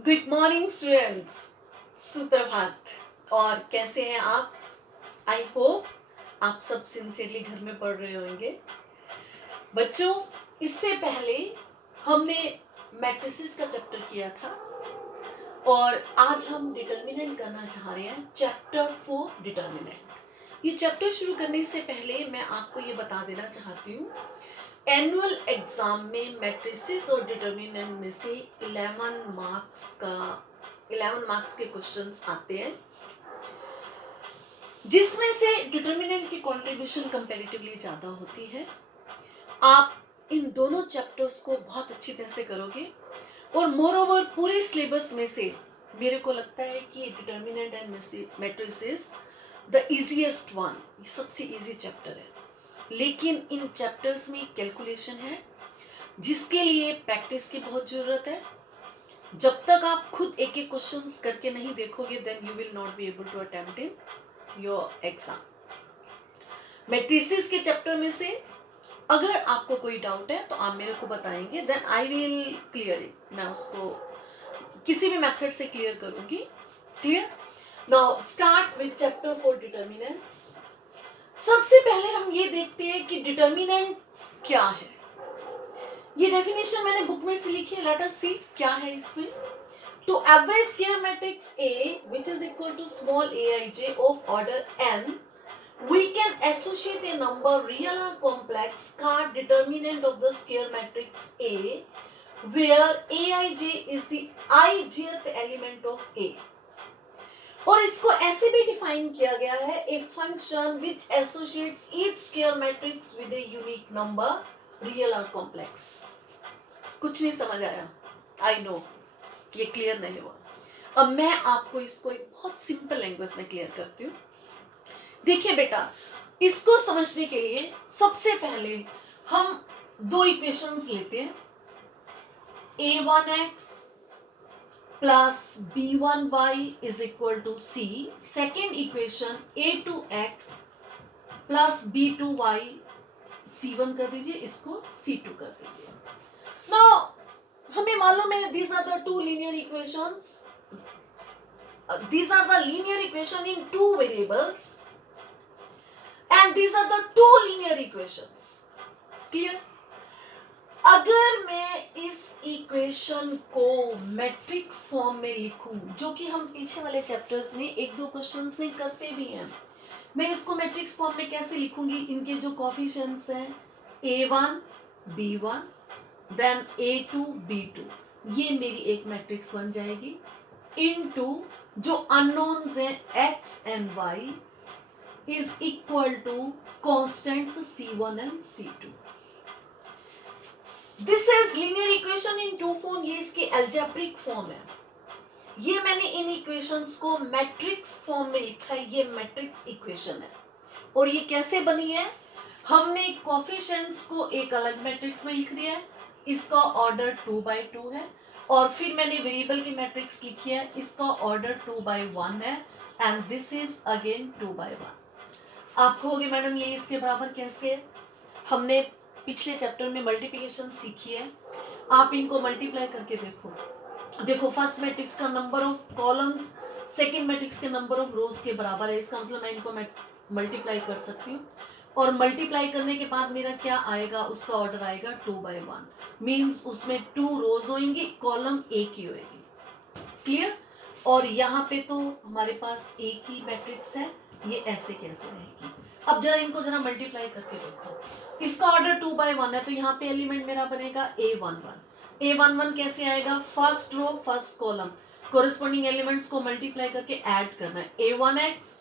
Good morning students, सुप्रभात। और कैसे हैं आप? आई होप आप सब सिंसियरली घर में पढ़ रहे होंगे। बच्चों, इससे पहले हमने मैट्रिसेस का चैप्टर किया था और आज हम डिटर्मिनेंट करना चाह रहे हैं, चैप्टर 4 डिटर्मिनेंट। ये चैप्टर शुरू करने से पहले मैं आपको ये बता देना चाहती हूँ, एनुअल एग्जाम में मैट्रिसेस और डिटर्मिनेंट में से 11 मार्क्स के क्वेश्चंस आते हैं, जिसमें से डिटर्मिनेंट की कंट्रीब्यूशन कंपैरेटिवली ज्यादा होती है। आप इन दोनों चैप्टर्स को बहुत अच्छी तरह से करोगे और मोर ओवर पूरे सिलेबस में से मेरे को लगता है कि determinant and matrices the easiest one, सबसे इजी चैप्टर है। लेकिन इन चैप्टर्स में कैलकुलेशन है, जिसके लिए प्रैक्टिस की बहुत जरूरत है। जब तक आप खुद एक एक क्वेश्चंस करके नहीं देखोगे, then you will not be able to attempt in your exam. Matrices के चैप्टर में से अगर आपको कोई डाउट है तो आप मेरे को बताएंगे, then I will clear it. मैं उसको किसी भी मेथड से क्लियर करूंगी। Clear? Now start with chapter 4 determinants. सबसे पहले हम ये देखते हैं कि डिटर्मिनेंट क्या है। ये डेफिनेशन मैंने बुक में से लिखी है, लेट अस सी क्या है इसमें। To average square matrix A, which is equal to small aij of order n, we can associate a number real or complex called determinant of the square matrix A, where aij is the ijth element of A. और इसको ऐसे भी define किया गया है, a function which associates each square matrix with a unique number, real or complex. कुछ नहीं समझ आया? I know ये क्लियर नहीं हुआ। अब मैं आपको इसको एक बहुत सिंपल लैंग्वेज में क्लियर करती हूँ। देखिए बेटा, इसको समझने के लिए सबसे पहले हम दो इक्वेशंस लेते हैं, a1x plus b1y is equal to c। Second equation a2x plus b2y, c1 कर दीजिए, इसको c2 कर दीजिए। नाउ हमें मालूम है these are the two linear equations. These are the linear equation in two variables and these are the two linear equations. Clear? अगर मैं इस इक्वेशन को मैट्रिक्स फॉर्म में लिखूं, जो कि हम पीछे वाले चैप्टर्स में एक दो क्वेश्चंस में करते भी हैं, मैं इसको मैट्रिक्स फॉर्म में कैसे लिखूंगी? इनके जो कोएफिशिएंट्स हैं a1 b1 then a2 b2, ये मेरी एक मैट्रिक्स बन जाएगी, इनटू जो अननोन्स हैं x and y is equal to constants c1 and c2। This is linear equation in two form, ये इसकी एल्जेब्रिक फॉर्म है। ये मैंने इन इक्वेशंस को मैट्रिक्स फॉर्म में लिखा है, ये मैट्रिक्स इक्वेशन है। और ये कैसे बनी है? हमने कोएफिशिएंट्स को एक अलग मैट्रिक्स में लिख दिया है, इसका ऑर्डर 2/2 है, और फिर मैंने वेरिएबल की मैट्रिक्स लिखी है, इसका ऑर्डर 2/1 है, एंड दिस इज अगेन 2/1। आप कहोगे मैडम ये इसके बराबर कैसे है? हमने पिछले चैप्टर में मल्टीप्लिकेशन सीखी है, आप इनको मल्टीप्लाई करके देखो फर्स्ट मैट्रिक्स का number of columns second matrix के नंबर ऑफ रोज के बराबर है। इसका मतलब मैं इनको मल्टीप्लाई कर सकती हूँ, और मल्टीप्लाई करने के बाद मेरा क्या आएगा? उसका ऑर्डर आएगा 2/1, मीन्स उसमें 2 रोज होंगी, कॉलम एक ही होगी। क्लियर? और यहाँ पे तो हमारे पास एक ही मैट्रिक्स है, ये ऐसे कैसे रहेगी? अब जरा इनको जरा मल्टीप्लाई करके देखो, इसका ऑर्डर 2/1 है, तो यहाँ पे एलिमेंट मेरा बनेगा a11। a11 कैसे आएगा? First row first column, corresponding elements को मल्टीप्लाई करके ऐड करना है, a1x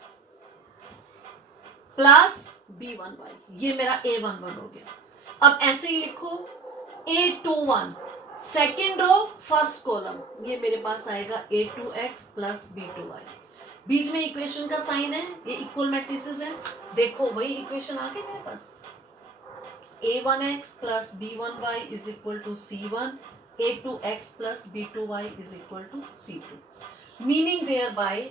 प्लस b1y, ये मेरा a11 हो गया। अब ऐसे ही लिखो a21 second row first column, ये मेरे पास आएगा a2x प्लस b2y। बीच में इक्वेशन का साइन है, ये इक्वल मैट्रिसेस है, देखो वही इक्वेशन आ गई मेरे पास, a1x plus b1y is equal to c1, a2x plus b2y is equal to c2। Meaning thereby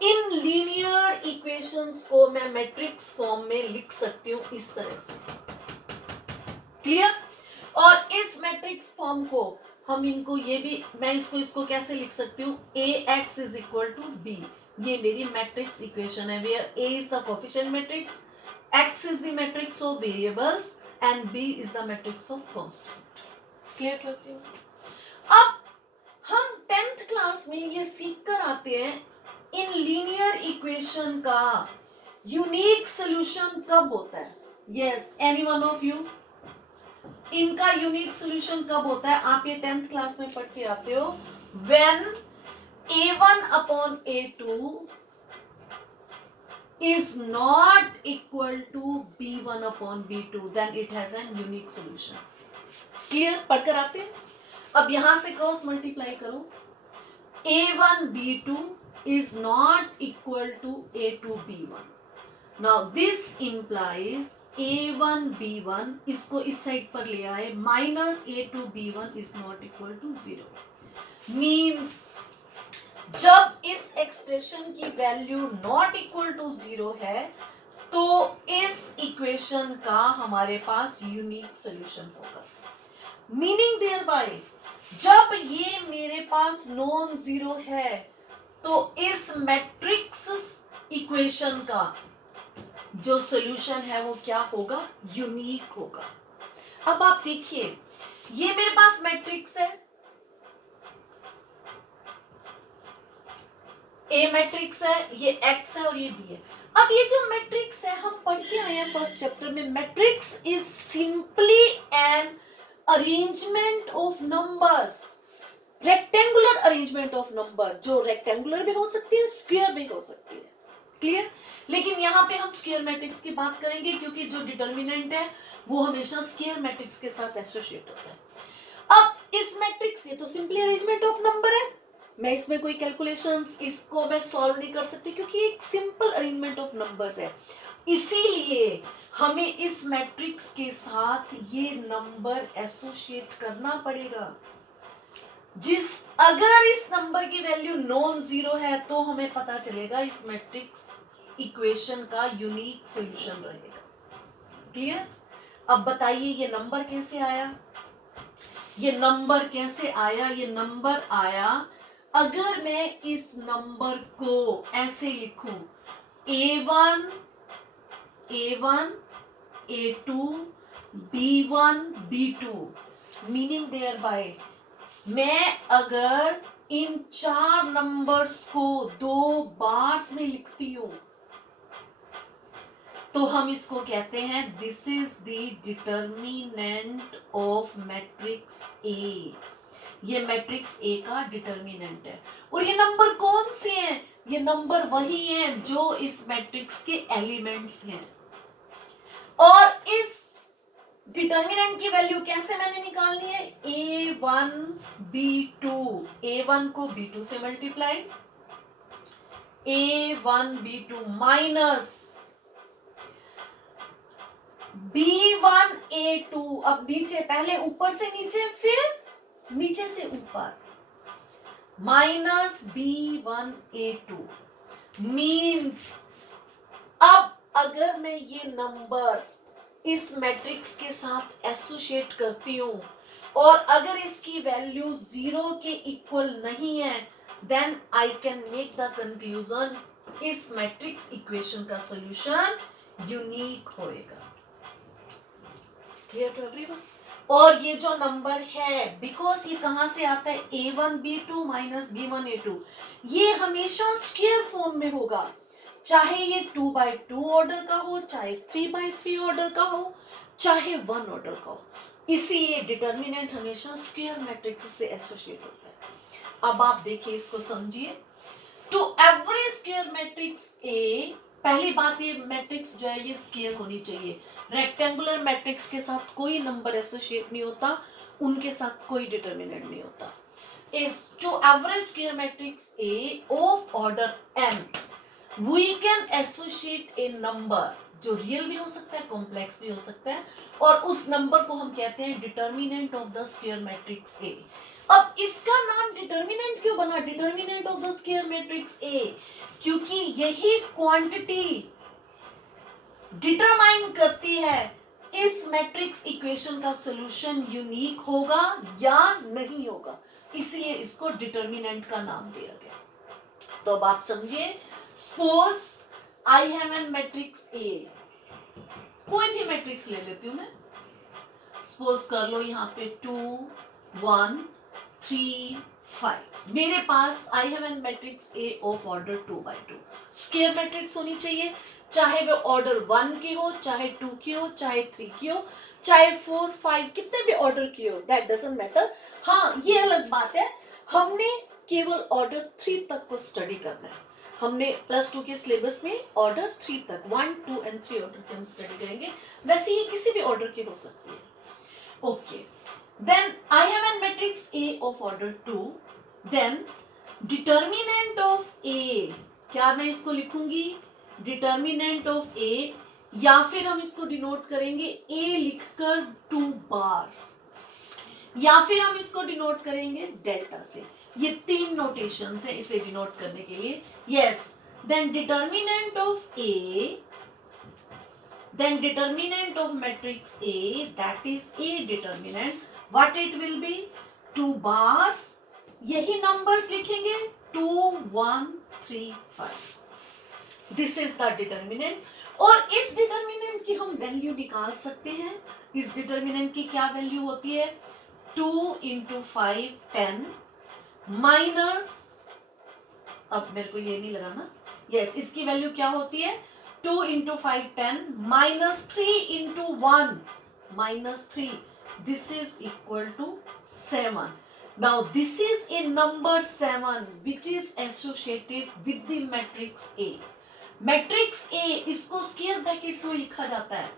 इन लीनियर इक्वेशंस को मैं मैट्रिक्स फॉर्म में लिख सकती हूं इस तरह से। क्लियर? और इस मैट्रिक्स फॉर्म को हम इनको ये भी, मैं इसको कैसे लिख सकती हूँ, ax is equal to b, ये मेरी मैट्रिक्स इक्वेशन है, where a is the coefficient matrix, x is the matrix of variables and b is the matrix of constant. Clear to everyone? अब हम 10th क्लास में ये सीख कर आते हैं इन लीनियर इक्वेशन का यूनिक सॉल्यूशन कब होता है। Yes, any one of you, इनका यूनिक सॉल्यूशन कब होता है? आप ये 10th क्लास में पढ़ के आते हो, when a1 upon a2 is not equal to b1 upon b2, then it has an unique solution. Clear? पढ़कर आते हैं। अब यहां से क्रॉस मल्टीप्लाई करो, a1 b2 is not equal to a2 b1. Now this implies a1 b1, इसको इस side पर ले आए, minus a2 b1 is not equal to 0. Means जब इस एक्सप्रेशन की वैल्यू नॉट इक्वल टू 0 है तो इस इक्वेशन का हमारे पास यूनिक सॉल्यूशन होगा। मीनिंग देयर बाय, जब ये मेरे पास नॉन जीरो है तो इस मैट्रिक्स इक्वेशन का जो सॉल्यूशन है वो क्या होगा? यूनिक होगा। अब आप देखिए, ये मेरे पास मैट्रिक्स है, ए मैट्रिक्स है, ये एक्स है और ये बी है। अब ये जो मैट्रिक्स है हम पढ़ के आए हैं फर्स्ट चैप्टर में, matrix is simply an arrangement of numbers, rectangular arrangement of number, जो रेक्टेंगुलर भी हो सकती है, स्क्वायर भी हो सकती है। क्लियर? लेकिन यहाँ पे हम स्क्वायर मैट्रिक्स की बात करेंगे क्योंकि जो डिटर्मिनेंट है वो हमेशा स्क्वायर मैट्रिक्स के साथ एसोसिएट होता है। अब इस मैट्रिक्स, ये तो सिंपली अरेंजमेंट ऑफ नंबर है, मैं इसमें कोई कैलकुलेशंस, इसको मैं सॉल्व नहीं कर सकती क्योंकि एक सिंपल अरेंजमेंट ऑफ नंबर्स है। इसीलिए हमें इस मैट्रिक्स के साथ ये नंबर एसोसिएट करना पड़ेगा। अगर इस नंबर की वैल्यू नॉन जीरो है तो हमें पता चलेगा इस मैट्रिक्स इक्वेशन का यूनिक सॉल्यूशन रहेगा। क्लियर? अब बताइए ये नंबर कैसे आया? ये नंबर कैसे आया? ये नंबर आया, अगर मैं इस नंबर को ऐसे लिखूं, a1 a2 b1 b2, meaning there bye, मैं अगर इन चार नंबर्स को दो बार्स में लिखती हूं तो हम इसको कहते हैं this is the determinant of matrix A. ये मैट्रिक्स ए का डिटर्मिनेंट है। और ये नंबर कौन से हैं? ये नंबर वही हैं जो इस मैट्रिक्स के एलिमेंट्स हैं। और इस डिटर्मिनेंट की वैल्यू कैसे मैंने निकालनी है? a1 b2, a1 को b2 से multiply, a1 b2 minus b1 a2, अब नीचे, पहले ऊपर से नीचे फिर नीचे से ऊपर, माइनस b1 a2, मीन्स अब अगर मैं ये नंबर इस मैट्रिक्स के साथ एसोसिएट करती हूं और अगर इसकी वैल्यू जीरो के इक्वल नहीं है, then I can make the conclusion इस मैट्रिक्स इक्वेशन का सॉल्यूशन यूनिक होएगा। Clear to everyone? और ये जो नंबर है, बिकॉज ये कहां से आता है? a1 b2 minus b1 a2, ये हमेशा स्क्वायर फॉर्म में होगा, चाहे ये 2/2 ऑर्डर का हो, चाहे 3/3 ऑर्डर का हो, चाहे 1 ऑर्डर का हो। इसीलिए डिटर्मिनेंट हमेशा स्क्वायर मैट्रिक्स से एसोसिएट होता है। अब आप देखिए, इसको समझिए। To every square matrix A, पहली बात, ये मैट्रिक्स जो है ये स्क्वायर होनी चाहिए। रेक्टेंगुलर मैट्रिक्स के साथ कोई नंबर एसोसिएट नहीं होता, उनके साथ कोई डिटर्मिनेंट नहीं होता। Is to every square matrix A of order n, we can associate a number जो रियल भी हो सकता है, कॉम्प्लेक्स भी हो सकता है, और उस नंबर को हम कहते हैं determinant of the square matrix ए। अब इसका नाम डिटर्मिनेंट क्यों बना, determinant of the square matrix ए? क्योंकि यही क्वांटिटी डिटरमाइन करती है इस मैट्रिक्स इक्वेशन का सॉल्यूशन यूनिक होगा या नहीं होगा, इसलिए इसको डिटर्मिनेंट का नाम दिया गया। तो अब आप समझिए, suppose I have an matrix ए, कोई भी मैट्रिक्स ले लेती हूं मैं, सपोज कर लो यहाँ पे 2 1 3 5, मेरे पास I have an matrix A of order 2x2, square matrix होनी चाहिए, चाहे वो ऑर्डर 1 की हो, चाहे 2 की हो, चाहे 3 की हो, चाहे 4 5 कितने भी ऑर्डर की हो, दैट डजंट मैटर। हाँ, ये अलग बात है, हमने केवल ऑर्डर 3 तक को स्टडी करना है। हमने +2 के सिलेबस में ऑर्डर 3 तक 1 2 एंड 3 ऑर्डर की हम स्टडी करेंगे, वैसे ये किसी भी ऑर्डर की हो सकती है। Okay, then I have a matrix A of order 2, then determinant of A, क्या मैं इसको लिखूंगी determinant of A, या फिर हम इसको डिनोट करेंगे A लिखकर 2 बार्स, या फिर हम इसको डिनोट करेंगे डेल्टा से। ये 3 नोटेशंस हैं इसे डिनोट करने के लिए। Yes, then determinant of A, then determinant of matrix A, that is A determinant, what it will be 2 bars, यही नंबर्स लिखेंगे 2 1 3 5, दिस इज द डिटर्मिनेंट। और इस डिटर्मिनेंट की हम वैल्यू निकाल सकते हैं। इस डिटर्मिनेंट की क्या वैल्यू होती है, 2 × 5 10 माइनस, अब मेरे को ये नहीं लगाना, यस, इसकी वैल्यू क्या होती है 2 × 5 10 minus 3 × 1 minus 3, this is equal to 7. Now this is a number 7 which is associated with the matrix A. Matrix A इसको स्क्वायर ब्रैकेट्स में लिखा जाता है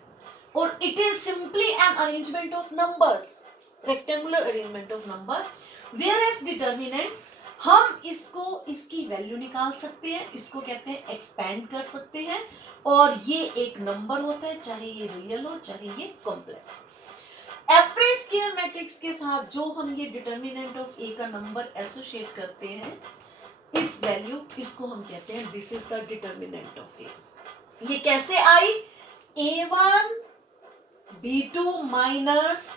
और it is simply an arrangement of numbers, rectangular arrangement of number, whereas determinant हम इसको इसकी value निकाल सकते हैं, इसको कहते हैं एक्सपेंड कर सकते हैं, और ये एक नंबर होता है, चाहे ये रियल हो चाहे ये कॉम्प्लेक्स। एवरी स्क्वायर मैट्रिक्स के साथ जो हम ये डिटर्मिनेंट ऑफ ए का नंबर एसोसिएट करते हैं, इस वैल्यू, इसको हम कहते हैं this is the determinant of A. ये कैसे आई, a1 b2 minus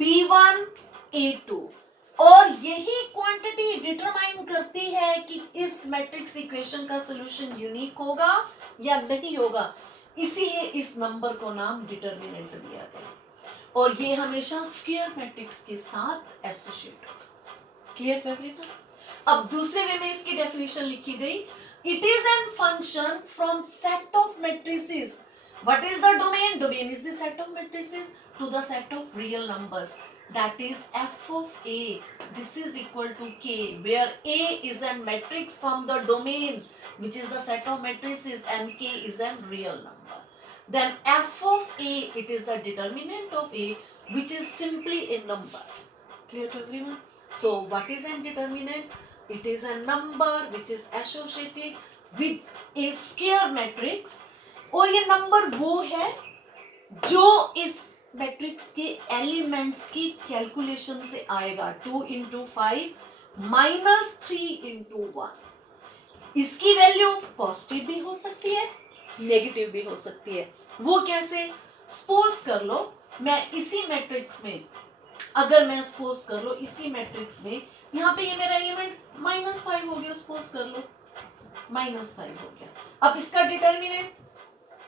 b1 a2, और यही क्वांटिटी डिटरमाइन करती है कि इस मैट्रिक्स इक्वेशन का सॉल्यूशन यूनिक होगा या नहीं होगा, इसीलिए इस नंबर को नाम डिटर्मिनेंट दिया गया, और ये हमेशा स्क्वायर मैट्रिक्स के साथ एसोसिएट होगा। Clear to everyone? अब दूसरे वे में इसकी डेफिनेशन लिखी गई, it is an function from set of matrices. What is the domain? Domain is the set of matrices to the set of real numbers, that is f of a, this is equal to k, where a is a matrix from the domain which is the set of matrices and k is a real number. Then f of a, it is the determinant of a, which is simply a number. Clear to everyone? So what is a determinant? It is a number which is associated with a square matrix, और ये number वो है जो इस matrix के elements की calculation से आएगा, 2 × 5 माइनस 3 × 1। इसकी वैल्यू पॉजिटिव भी हो सकती है, नेगेटिव भी हो सकती है। वो कैसे? सपोज कर लो मैं इसी मैट्रिक्स में, अगर मैं सपोज कर लो इसी मैट्रिक्स में यहाँ पे ये मेरा एलिमेंट -5 हो गया, सपोज कर लो -5 हो गया। अब इसका डिटर्मिनेंट,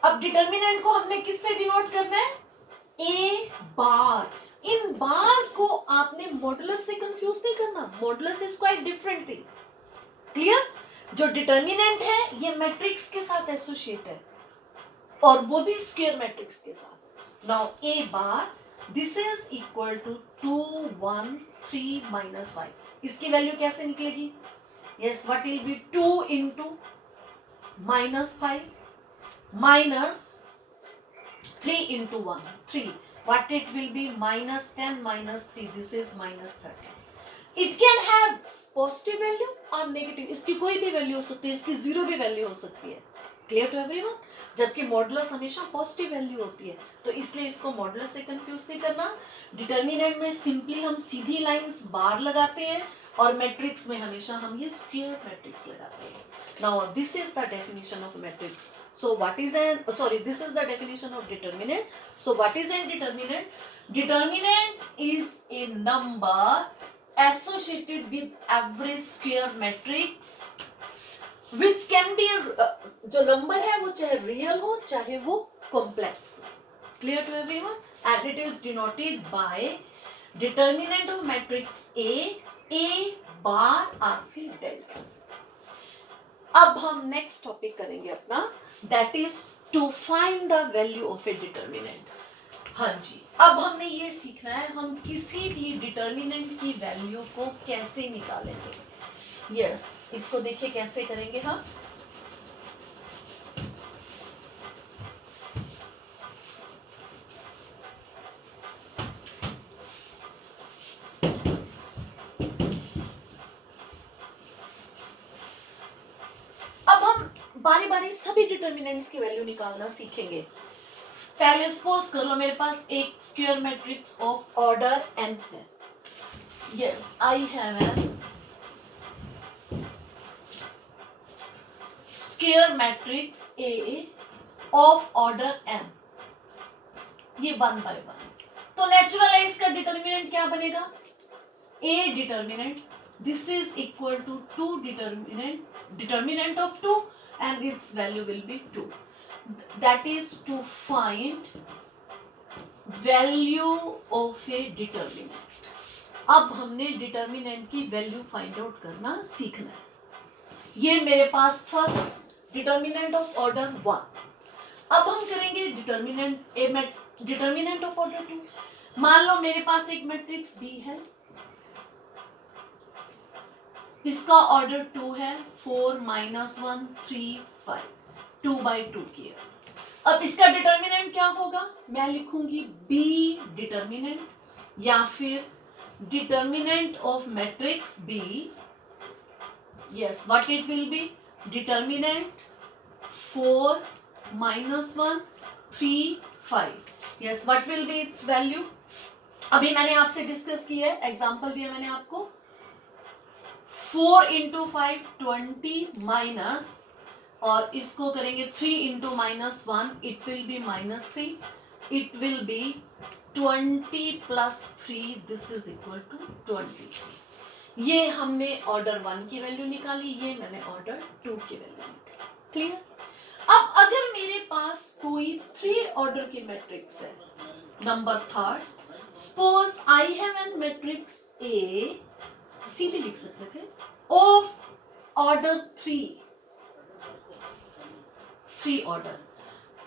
अब डिटर्मिनेंट को हमने किससे डिनोट करना है, ए बार। इन बार को आपने मॉडुलस से कंफ्यूज नहीं करना, modulus is quite different thing. Clear? जो डिटर्मिनेंट है ये मैट्रिक्स के साथ एसोसिएट है, और वो भी स्क्वायर मैट्रिक्स के साथ। Now A bar, this is equal to 2 1 3 -5। इसकी वैल्यू कैसे निकलेगी? Yes, what will be 2 × -5 minus 3 × 1 3, what it will be, -10 -3, this is -30. It can have positive value or negative, इसकी कोई भी वैल्यू हो सकती है, इसकी 0 भी वैल्यू हो सकती है। Clear to everyone? जबकि मॉडुलस हमेशा पॉजिटिव वैल्यू होती है, तो इसलिए इसको मॉडुलस से कंफ्यूज नहीं करना। डिटर्मिनेंट में सिंपली हम सीधी लाइंस बार लगाते हैं, और मैट्रिक्स में हमेशा हम ये स्क्वायर मैट्रिक्स लगाते हैं. Now this is the definition of matrix. So what is an this is the definition of determinant. So what is a determinant? Determinant is a number associated with every square matrix which can be जो number है वो चाहे real हो चाहे वो complex हो. Clear to everyone? And it is denoted by determinant of matrix A bar और फिर डेल्टा से. अब हम नेक्स्ट टॉपिक करेंगे अपना, that is to find the value of a determinant. हाँ जी, अब हमने ये सीखना है हम किसी भी डिटर्मिनेंट की वैल्यू को कैसे निकालेंगे. यस, इसको देखिए कैसे करेंगे हम. बारी बारी सभी डिटर्मिनेंट्स की वैल्यू निकालना सीखेंगे. पहले सपोज कर लो मेरे पास एक square matrix of order n है. Yes, I have N square matrix A of order n. ये 1 by 1. तो नेचुरल है इसका डिटर्मिनेंट क्या बनेगा? A determinant, this is equal to 2 determinant of 2 and its value will be 2. That is to find value of a determinant. अब हमने determinant की value find out करना सीखना है. ये मेरे पास फर्स्ट डिटर्मिनेंट ऑफ ऑर्डर 1. अब हम करेंगे डिटर्मिनेंट ऑफ ऑर्डर 2. मान लो मेरे पास एक मैट्रिक्स B है, इसका ऑर्डर 2 है, 4 -1 3 5, 2 by 2 किया. अब इसका डिटर्मिनेंट क्या होगा? मैं लिखूंगी B डिटर्मिनेंट या फिर determinant of matrix B. Yes, what it will B? Determinant 4 -1 3 5. Yes, what will B it's value? अभी मैंने आपसे डिस्कस किया है, एग्जांपल दिया मैंने आपको. 4 into 5 20 माइनस, और इसको करेंगे 3 into -1, it will be -3. It will be 20 plus 3, this is equal to 23. ये हमने ऑर्डर 1 की वैल्यू निकाली, ये मैंने ऑर्डर 2 की वैल्यू निकाली. क्लियर? अब अगर मेरे पास कोई 3 ऑर्डर की मैट्रिक्स है, number 3, suppose I have an matrix A, C भी लिख सकते थे, of order 3 order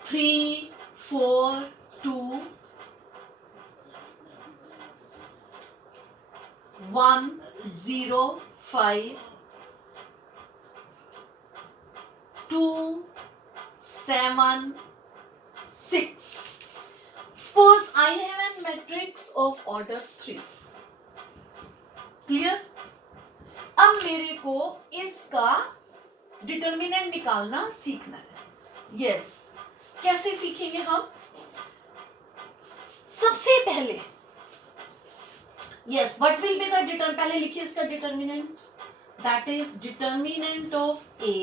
3 4 2 1 0 5 2 7 6. Suppose I have a matrix of order 3. Clear? अब मेरे को इसका डिटर्मिनेंट निकालना सीखना है. यस, कैसे सीखेंगे हम? सबसे पहले yes, what will be the पहले लिखिए इसका determinant. That is determinant of A.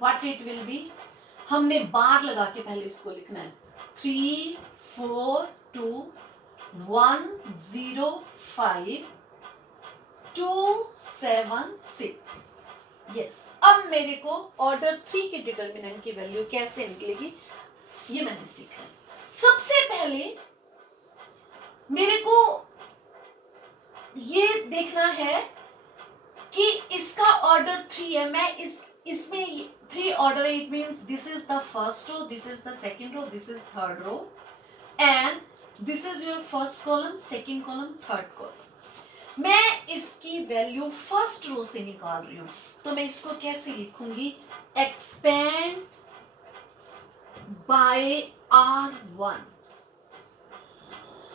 What it will B? हमने बार लगा के पहले इसको लिखना है. 3 4 2 1 0 5 2 7 6. यस, अब मेरे को ऑर्डर 3 के डिटर्मिनेंट की वैल्यू कैसे निकलेगी ये मैंने सीखा है. सबसे पहले मेरे को ये देखना है कि इसका ऑर्डर 3 है. मैं इसमें 3 ऑर्डर है, it means this is the first row, this is the second row, this is third row, and this is your first column, second column, third column. मैं इसकी वैल्यू फर्स्ट रो से निकाल रही हूं, तो मैं इसको कैसे लिखूंगी? Expand by R1.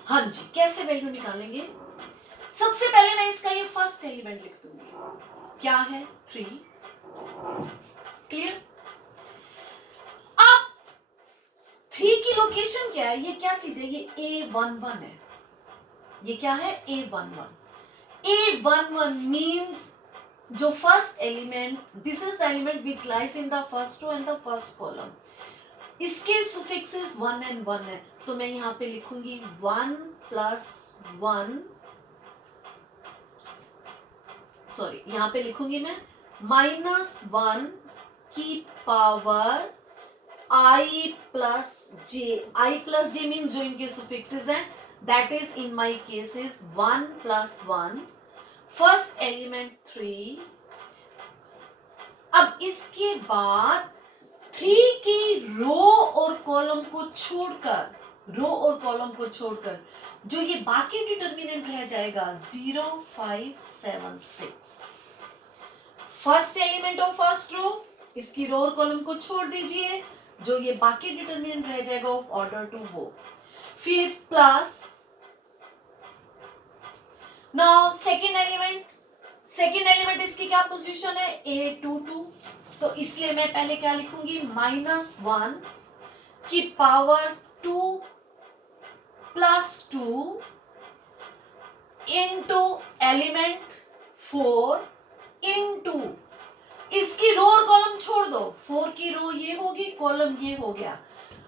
हाँ जी, कैसे वैल्यू निकालेंगे? सबसे पहले मैं इसका ये फर्स्ट एलिमेंट लिख दूंगी, क्या है? 3. क्लियर? अब 3 की लोकेशन क्या है? ये क्या चीज है? ये A11 है. ये क्या है? A11. A11 means जो first element, this is the element which lies in the first row and the first column, इसके सुफिक्सेस 1 एंड 1 है, तो मैं यहाँ पे लिखूंगी 1 प्लस 1, सॉरी यहाँ पे लिखूंगी मैं -1 की power i plus J mean जो इनके सुफिक्सेस हैं, that is in my case is 1 plus 1, first element 3। अब इसके बाद 3 की रो और कॉलम को छोड़कर जो ये बाकी डिटर्मिनेंट रह जाएगा 0 5 7 6, first element of first row, इसकी रो और कॉलम को छोड़ दीजिए, जो ये बाकी डिटर्मिनेंट रह जाएगा ऑफ ऑर्डर 2 वो, फिर प्लस, नाउ सेकेंड एलिमेंट इसकी क्या पोजीशन है, A22, तो इसलिए मैं पहले क्या लिखूंगी -1 की power 2 plus 2 into element 4 into, इसकी रो और कॉलम छोड़ दो, 4 की रो ये होगी, कॉलम ये हो गया,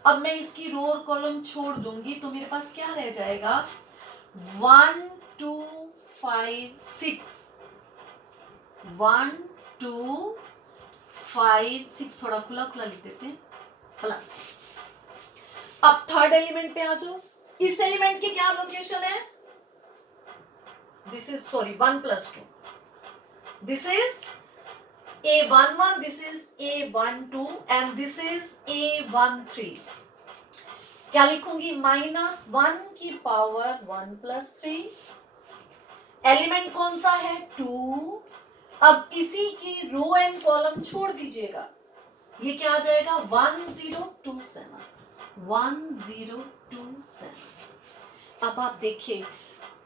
अब मैं इसकी रो और कॉलम छोड़ दूंगी तो मेरे पास क्या रह जाएगा 1 2 5 6, 1 2 5 6, थोड़ा खुला खुला लिख देते हैं, प्लस। अब थर्ड एलिमेंट पे आ जाओ, इस एलिमेंट की क्या लोकेशन है, this is sorry 1 plus 2, this is A11, this is A12 and this is A13, क्या लिखूंगी -1 की पावर 1 प्लस 3, एलिमेंट कौन सा है 2, अब इसी की रो एंड कॉलम छोड़ दीजिएगा, ये क्या आ जाएगा 1027, 1027। अब आप देखिए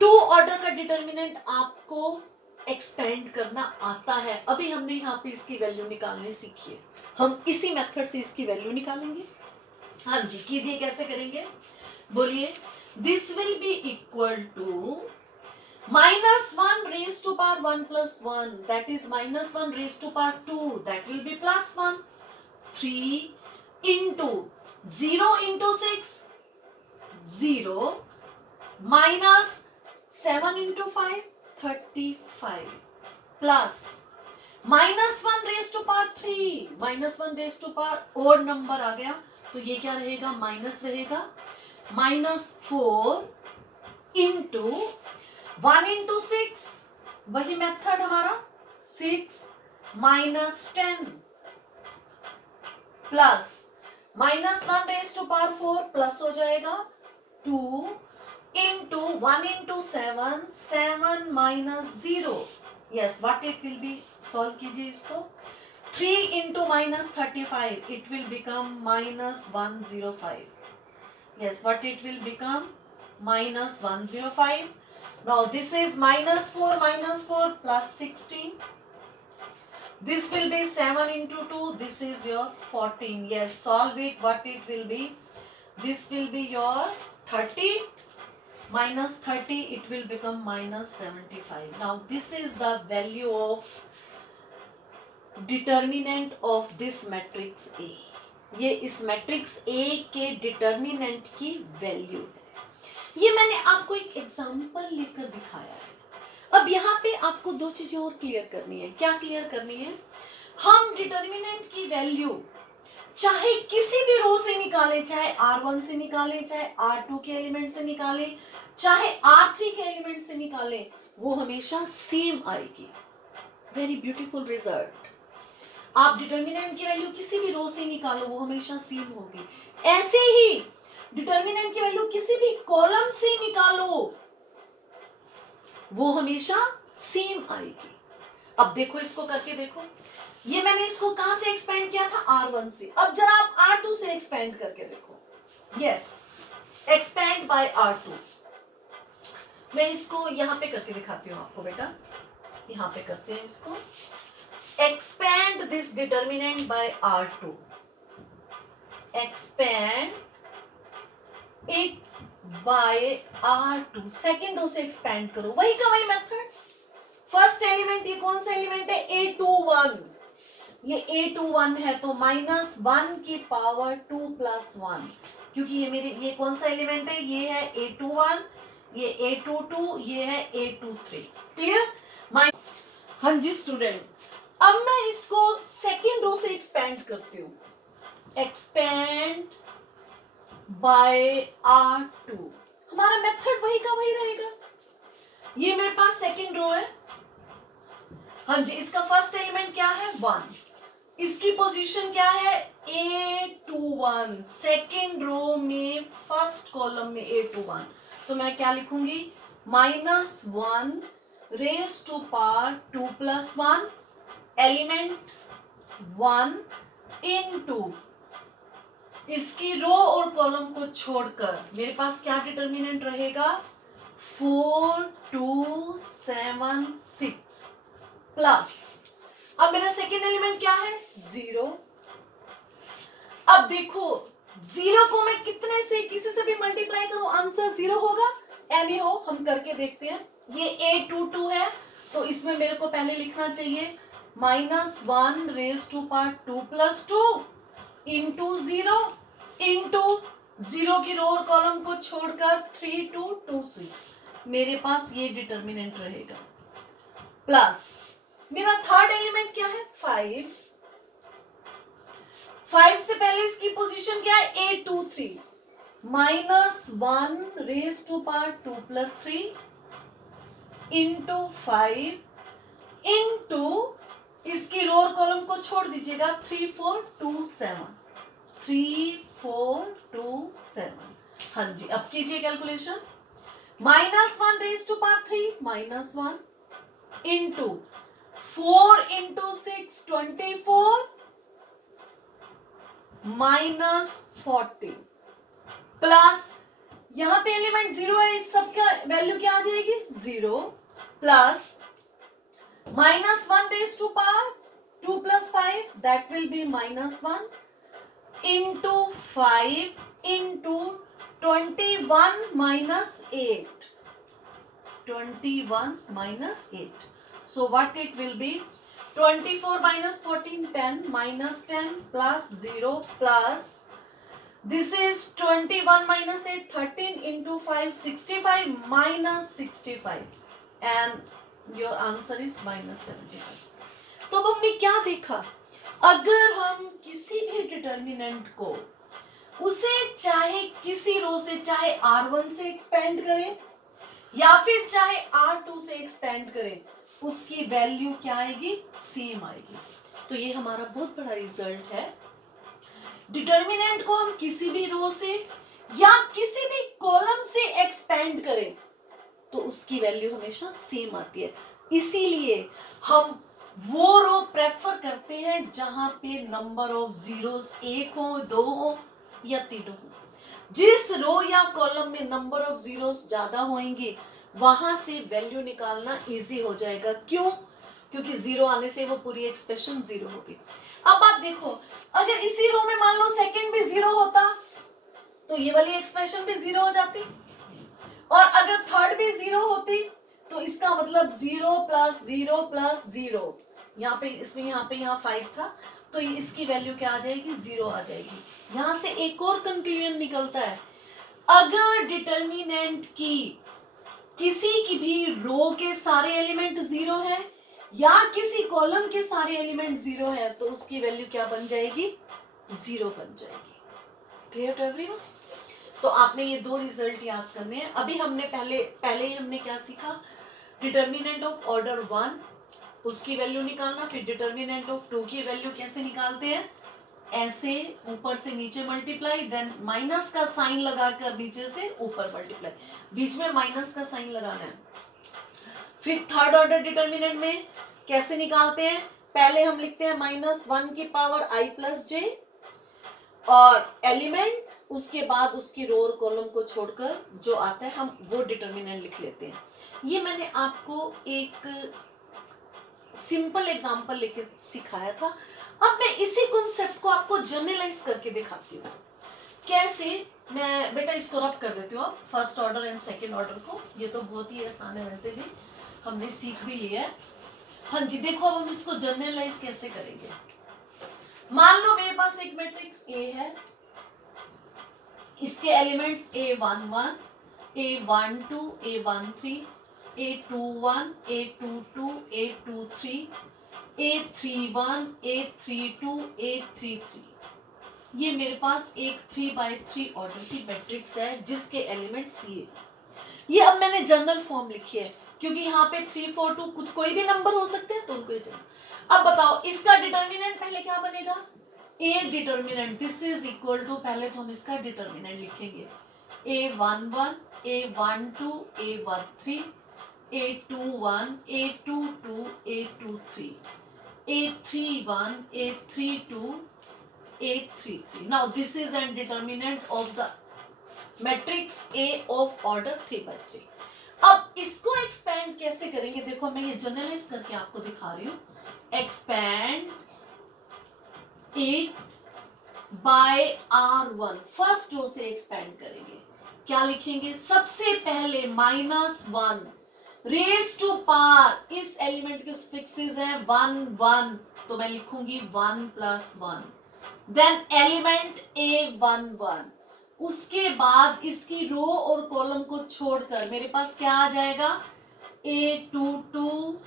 2 ऑर्डर का डिटर्मिनेंट आपको एक्सपेंड करना आता है, अभी हमने यहाँ पे इसकी वैल्यू निकालनी सीखी है, हम इसी मेथड से इसकी वैल्यू निकालेंगे। हाँ जी कीजिए, कैसे करेंगे बोलिए, this will be equal to -1 raised to power 1 plus 1, that is -1 raised to power 2, that will be +1, 3 into 0 into 6 0 minus 7 into 5 35 plus -1 raised to power 3, -1 raised to power odd number आ गया, तो ये क्या रहेगा माइनस रहेगा, -4 into 1 into 6, वही method हमारा 6 -10 plus -1 raise to power 4 plus हो जाएगा 2 into 1 into 7 7 -0, yes what it will be, solve कीजिए इसको, 3 into -35 it will become -105, yes what it will become -105, now this is -4 plus 16, this will be 7 into 2, this is your 14, yes solve it, what it will be, this will be your 30 minus 30, it will become -75, now this is the value of determinant of this matrix A, ये इस matrix A के determinant की value है, ये मैंने आपको एक example लेकर दिखाया है। अब यहाँ पे आपको दो चीजें और क्लियर करनी है, क्या क्लियर करनी है, हम डिटर्मिनेंट की वैल्यू चाहे किसी भी रो से निकाले, चाहे R1 से निकाले, चाहे R2 के एलिमेंट से निकाले, चाहे R3 के एलिमेंट से निकाले, वो हमेशा सेम आएगी। Very beautiful result. आप डिटर्मिनेंट की वैल्यू किसी भी रो से निकालो, वो हमेशा सेम होगी। ऐसे ही डिटर्मिनेंट की वैल्यू किसी भी कॉलम से निकालो, वो हमेशा सेम आएगी। अब देखो, इसको करके देखो, ये मैंने इसको कहां से एक्सपेंड किया था, R1 से। अब जरा आप R2 से एक्सपेंड करके देखो। Yes, expand by R2। मैं इसको यहां पे करके दिखाती हूं आपको बेटा, यहां पे करते हैं इसको। Expand this determinant by R2. Expand it by R2. Second row से एक्सपेंड करो, वही का वही मेथड। फर्स्ट एलिमेंट, ये कौन सा एलिमेंट है, A21, ये A21 है, तो -1 की पावर 2 + 1, क्योंकि ये मेरे, ये कौन सा एलिमेंट है, ये है A21, ये A22, ये है A23। क्लियर? हाँ जी स्टूडेंट, अब मैं इसको सेकेंड रो से एक्सपेंड करती हूँ, एक्सपेंड बाय R2। हमारा मेथड वही का वही रहेगा। ये मेरे पास सेकेंड रो है, हाँ जी, इसका फर्स्ट एलिमेंट क्या है, 1, इसकी पोजीशन क्या है, A21, सेकेंड रो में फर्स्ट कॉलम में A21, तो मैं क्या लिखूंगी, -1 raise to power 2 + 1, element 1 into, इसकी रो और कॉलम को छोड़कर मेरे पास क्या डिटर्मिनेंट रहेगा, 4 2 7 6 प्लस, अब मेरा सेकेंड एलिमेंट क्या है, 0। अब देखो 0 को मैं कितने से, किसी से भी मल्टीप्लाई करूं, आंसर 0 होगा, एनी हो, हम करके देखते हैं। ये A22 है, तो इसमें मेरे को पहले लिखना चाहिए -1 raise to power 2 + 2 into 0 into 0 की रो और कॉलम को छोड़कर 3 2 2 6, मेरे पास ये डिटर्मिनेंट रहेगा, प्लस मेरा थर्ड एलिमेंट क्या है, 5, 5 से पहले इसकी पोजीशन क्या है, A23, -1 raise to power 2 + 3 into 5 into, इसकी रो और कॉलम को छोड़ दीजिएगा, 3 4 2 7, 3 4 2 7। हाँ जी, अब कीजिए calculation, -1 raise to power 3, -1 into 4 into 6 24 -40 plus, यहां पे एलिमेंट 0 है, इस सब का वैल्यू क्या आ जाएगी, 0 plus -1 raise to power 2 + 5, that will be -1 into 5 into 21 - 8, 21 - 8, so what it will be, 24 - 14 10 -10 plus 0 plus, this is 21 - 8 13 into 5 65 minus 65 and your answer is -75। तो अब हमने क्या देखा, अगर हम किसी भी डिटर्मिनेंट को, उसे चाहे किसी रो से, चाहे R1 से एक्सपेंड करें या फिर चाहे R2 से एक्सपेंड करें, उसकी वैल्यू क्या आएगी, सेम आएगी। तो ये हमारा बहुत बड़ा रिजल्ट है, डिटर्मिनेंट को हम किसी भी रो से या किसी भी कॉलम से एक्सपेंड करें तो उसकी वैल्यू हमेशा सेम आती है। इसीलिए हम वो रो प्रेफर करते हैं जहां पे नंबर ऑफ जीरोस 1 हो, 2 हो या 3 हो। जिस रो या कॉलम में नंबर ऑफ जीरोस ज्यादा होंगे वहां से वैल्यू निकालना इजी हो जाएगा। क्यों? क्योंकि 0 आने से वो पूरी एक्सप्रेशन 0 होगी। अब आप देखो, अगर इसी रो में मान लो सेकंड भी 0 होता तो ये वाली एक्सप्रेशन भी 0 हो जाती, और अगर थर्ड भी 0 होती तो इसका मतलब 0 + 0 + 0, यहाँ पे इसमें यहाँ 5 था तो इसकी वैल्यू क्या आ जाएगी, 0 आ जाएगी। यहां से एक और कंक्लूजन निकलता है, अगर डिटर्मिनेंट की किसी की भी रो के सारे एलिमेंट 0 है या किसी कॉलम के सारे एलिमेंट 0 है तो उसकी वैल्यू क्या बन जाएगी, 0 बन जाएगी। Clear to everyone? तो आपने ये दो रिजल्ट याद करने हैं। अभी हमने पहले ही हमने क्या सीखा, डिटर्मिनेंट ऑफ ऑर्डर 1 उसकी वैल्यू निकालना, फिर डिटर्मिनेंट ऑफ 2 की वैल्यू कैसे निकालते हैं, ऐसे ऊपर से नीचे मल्टीप्लाई, देन माइनस का साइन लगाकर नीचे से ऊपर मल्टीप्लाई, बीच में माइनस का साइन लगाना है। फिर थर्ड ऑर्डर डिटर्मिनेंट में कैसे निकालते हैं, पहले हम लिखते हैं -1 की पावर i + j और एलिमेंट, उसके बाद उसकी रो और कॉलम को छोड़कर जो आता है हम वो डिटर्मिनेंट लिख लेते हैं। ये मैंने आपको एक सिंपल एग्जांपल लेके सिखाया था। अब मैं इसी कॉन्सेप्ट को आपको जनरलाइज करके दिखाती हूँ। कैसे, मैं बेटा इसको रब कर देती हूँ, first order and second order को, ये तो बहुत ही आसान है वैसे भी। हमने सीख भी लिया है। हाँ जी, देखो अब हम इसको जनरलाइज कैसे करेंगे। मान लो मेरे पास एक मैट्रिक्स ए है, इसके elements A11, A12, A13, A21, A22, A23, A31, A32, A33। ये मेरे पास एक 3x3 ऑर्डर की मैट्रिक्स है जिसके एलिमेंट्स ये अब मैंने जनरल फॉर्म लिखी है क्योंकि यहाँ पे 3, 4, 2 कुछ कोई भी नंबर हो सकते हैं तो उनको ये जनरल। अब बताओ इसका डिटर्मिनेंट पहले क्या बनेगा, A determinant, this is equal to, पहले तो हम इसका डिटर्मिनेंट लिखेंगे A11, A12, A13, A21, A22, A23, A31, A32, A33. Now this is an determinant of the matrix A of order 3x3. अब इसको एक्सपेंड कैसे करेंगे, देखो मैं ये जनरलाइज करके आपको दिखा रही हूँ। Expand 8 bye R1, first row से एक्सपेंड करेंगे। क्या लिखेंगे, सबसे पहले -1 रेज टू पावर, इस एलिमेंट के सुफिक्सेस है 1 1, तो मैं लिखूंगी 1 + 1। देन एलिमेंट A11, उसके बाद इसकी रो और कॉलम को छोड़कर मेरे पास क्या आ जाएगा, A22,